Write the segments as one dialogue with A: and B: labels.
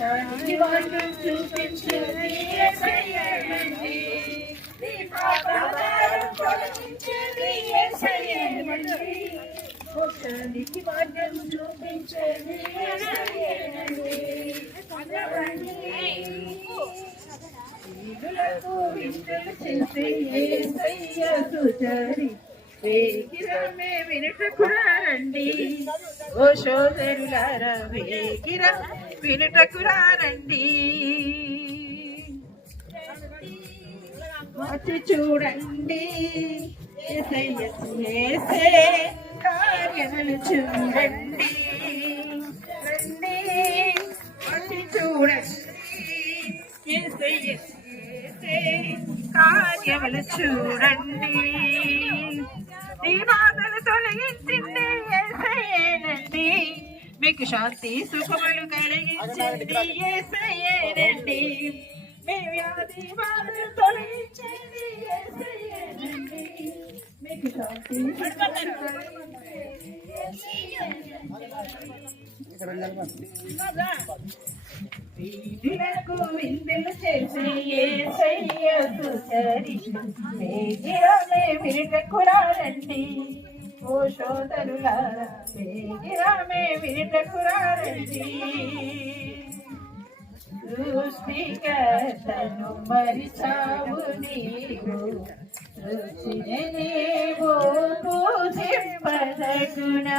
A: రండి చూపించే వాళ్ళు చూపించేది చూపించే మార్గం చూపించేది చేసే యేసయ్య వేగిరమే వినుటకురా ఓ సోదరులారా వేగిర వినుటకురారండి. వచ్చి చూడండి యేసయ్య చూడండి. కార్యములు చూడండి. నీ బాధలు తొలగించింది ఏసయ్యేనండి. మీకు శాంతి సుఖములు కలిగించింది ఏసయ్యేనండి. మీ వ్యాధి బాధలు తొలగించింది ఏసయ్యేనండి. మీకు శాంతి వీధులకు విందులు చేసి యేసయ్య సుచరి వేగిరామే వినుటకురారండి ఓ సోదరులారా వేగిరామే వినుటకురారండి సృష్టికర్తను మరిచావు నీవు సృష్టిని నీవు పూజింపదగునా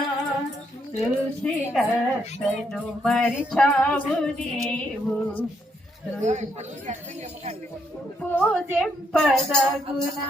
A: సృష్టికర్తను మరిచావు నీవు పూజింపదగునా